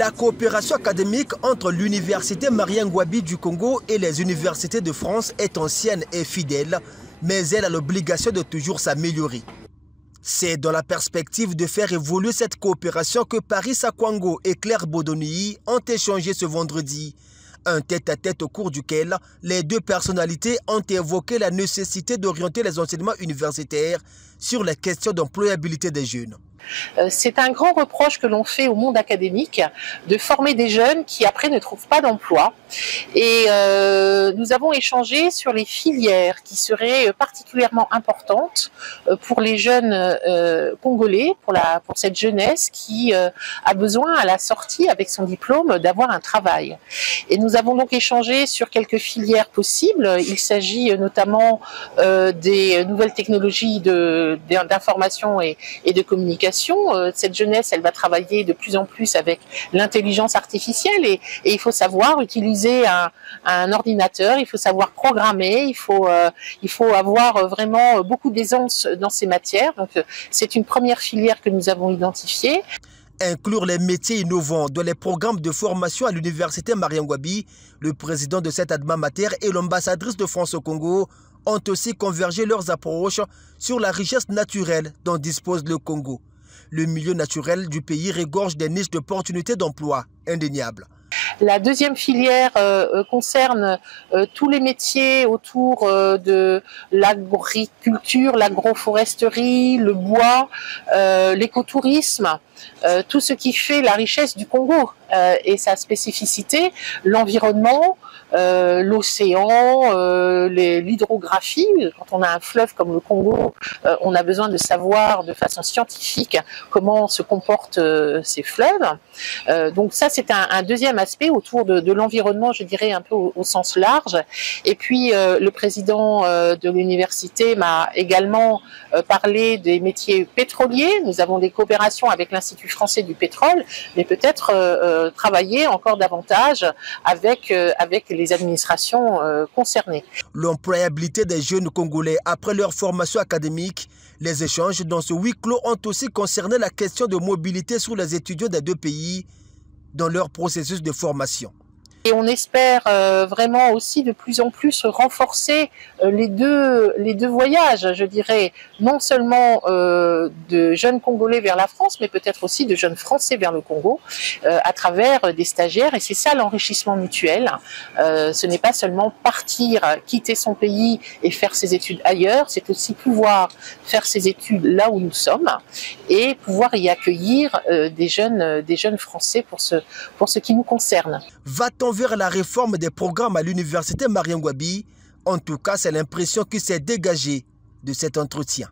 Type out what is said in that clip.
La coopération académique entre l'université Marien Ngouabi du Congo et les universités de France est ancienne et fidèle, mais elle a l'obligation de toujours s'améliorer. C'est dans la perspective de faire évoluer cette coopération que Paris Sakwango et Claire Bodoni ont échangé ce vendredi. Un tête-à-tête au cours duquel les deux personnalités ont évoqué la nécessité d'orienter les enseignements universitaires sur les questions d'employabilité des jeunes. C'est un grand reproche que l'on fait au monde académique de former des jeunes qui après ne trouvent pas d'emploi. Et nous avons échangé sur les filières qui seraient particulièrement importantes pour les jeunes congolais, pour cette jeunesse qui a besoin à la sortie avec son diplôme d'avoir un travail. Et nous avons donc échangé sur quelques filières possibles. Il s'agit notamment des nouvelles technologies d'information et de communication. Cette jeunesse, elle va travailler de plus en plus avec l'intelligence artificielle et il faut savoir utiliser un ordinateur, il faut savoir programmer, il faut avoir vraiment beaucoup d'aisance dans ces matières. Donc c'est une première filière que nous avons identifiée. Inclure les métiers innovants dans les programmes de formation à l'université Marien Ngouabi, le président de cette alma mater et l'ambassadrice de France au Congo ont aussi convergé leurs approches sur la richesse naturelle dont dispose le Congo. Le milieu naturel du pays regorge des niches d'opportunités d'emploi indéniables. La deuxième filière concerne tous les métiers autour de l'agriculture, l'agroforesterie, le bois, l'écotourisme, tout ce qui fait la richesse du Congo et sa spécificité, l'environnement, l'océan, l'hydrographie. Quand on a un fleuve comme le Congo, on a besoin de savoir de façon scientifique comment se comportent ces fleuves. Donc ça, c'est un deuxième aspect autour de l'environnement, je dirais un peu au sens large. Et puis le président de l'université m'a également parlé des métiers pétroliers. Nous avons des coopérations avec l'Institut français du pétrole, mais peut-être travailler encore davantage avec les administrations concernées. L'employabilité des jeunes Congolais après leur formation académique, les échanges dans ce huis clos ont aussi concerné la question de mobilité sur les étudiants des deux pays dans leur processus de formation. Et on espère vraiment aussi de plus en plus renforcer les deux voyages, je dirais, non seulement de jeunes Congolais vers la France, mais peut-être aussi de jeunes Français vers le Congo, à travers des stagiaires. Et c'est ça l'enrichissement mutuel. Ce n'est pas seulement partir, quitter son pays et faire ses études ailleurs, c'est aussi pouvoir faire ses études là où nous sommes et pouvoir y accueillir des jeunes Français pour ce qui nous concerne. Va-t-on vers la réforme des programmes à l'université Marien Ngouabi? En tout cas, c'est l'impression qui s'est dégagée de cet entretien.